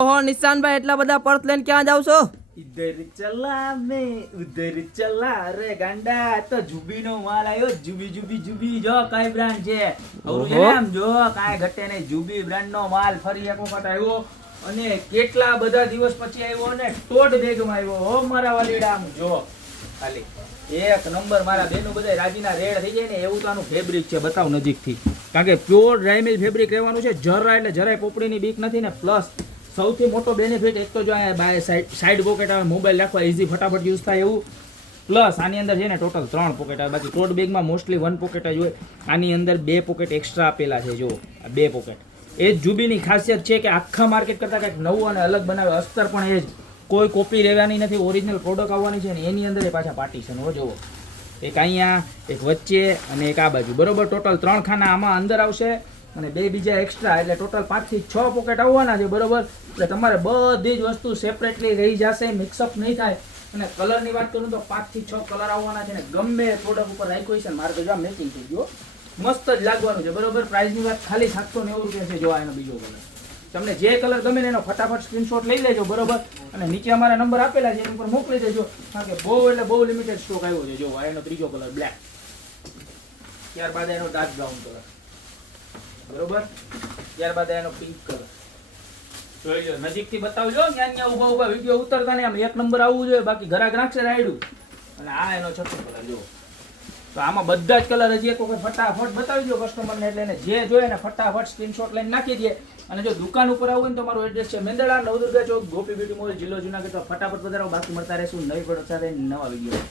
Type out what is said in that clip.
ઓહો નિશાનભાઈ એટલા બધા પર્સ લઈને ક્યાં જાવ છો? इधर चला मैं उधर चला रे गांडा तो जुबी नो माल आयो जुबी जुबी जुबी जो કઈ બ્રાન્ડ છે ઓરું એમ જો કાઈ ઘટે નહીં जुबी બ્રાન્ડ નો માલ ફરી એક વખત આવ્યો અને કેટલા બધા દિવસ પછી આવ્યો અને ટોટ બેગ માં આવ્યો હો મારા વાલીડા આમ જો ખાલી એક નંબર મારા બેનો બધા રાજીના રેડ થઈ જાય ને એવું તો આનું ફેબ્રિક છે બતાવ નજીક થી કારણ કે પ્યોર ડ્રાયમિલ ફેબ્રિક રહેવાનું છે જરા એટલે જરાય પોપડીની બીક નથી ને પ્લસ સૌથી મોટો બેનિફિટ એક તો જો આ બાય સાઈડ પોકેટ આવે મોબાઈલ રાખવા ઈઝી ફટાફટ યુઝ થાય એવું પ્લસ આની અંદર છે ને ટોટલ 3 પોકેટ આવે બાકી ટોટ બેગમાં મોસ્ટલી 1 પોકેટ જ હોય આની અંદર 2 પોકેટ એક્સ્ટ્રા આપેલા છે જો આ 2 પોકેટ એ જ જુબીની ખાસિયત છે કે આખા માર્કેટ કરતાં કંઈક નવું અને અલગ બનાવે અસ્તર પણ એ જ કોઈ કોપી રહેવાની નથી ઓરિજિનલ પ્રોડક્ટ આવવાની છે ને એની અંદર એ પાછા પાર્ટીશન હો જોવો એક અહીંયા એક વચ્ચે અને એક આ બાજુ બરોબર ટોટલ 3 ખાના આમાં અંદર આવશે અને 2 બીજા એક્સ્ટ્રા એટલે ટોટલ 5 થી 6 પોકેટ આવવાના છે બરોબર એટલે તમારે બધી જ વસ્તુ સેપરેટલી રહી જશે મિક્સઅપ નહીં થાય અને કલરની વાત કરું તો 5 થી 6 કલર આવવાના છે ને ગમે પ્રોડક્ટ ઉપર રાખ્યો છે મારે તો જો મેચિંગ થઈ ગયો મસ્ત જ લાગવાનું છે બરોબર પ્રાઇસની વાત ખાલી 790 રૂપિયા છે જો આ એનો બીજો કલર તમને જે કલર ગમે ને એનો ફટાફટ સ્ક્રીનશોટ લઈ લેજો બરોબર અને નીચે અમારા નંબર આપેલા છે એની ઉપર મોકલી દેજો કારણ કે બહુ એટલે બહુ લિમિટેડ સ્ટોક આવ્યો છે જો આ એનો ત્રીજો કલર બ્લેક ત્યારબાદ એનો ડાર્ક બ્રાઉન કલર બરોબર ત્યારબાદ એનો પિંક કલર જોઈ લો નજીકથી બતાવજો ત્યાં ત્યાં ઊભા ઊભા વિડિયો ઉતરતા ને આમ એક નંબર આવવું જોઈએ બાકી ઘરાક રાખશે રાયડું અને આ એનો છઠ્ઠો કલર જો તો આમાં બધા જ કલર હજી એક વખત ફટાફટ બતાવી દો કસ્ટમરને એટલે એને જે જોઈએ ને ફટાફટ સ્ક્રીનશોટ લઈને નાખી દે અને જો દુકાન ઉપર આવું ને તો મારું એડ્રેસ છે મેંદરડા નવદુર્ગા ચોક ગોપી બ્યુટી મોલ જિલ્લો જુનાગઢ તો ફટાફટ પધારો બાકી મળતા રહેશું નવી પ્રોડક્ટ સાથે નવા વિડીયો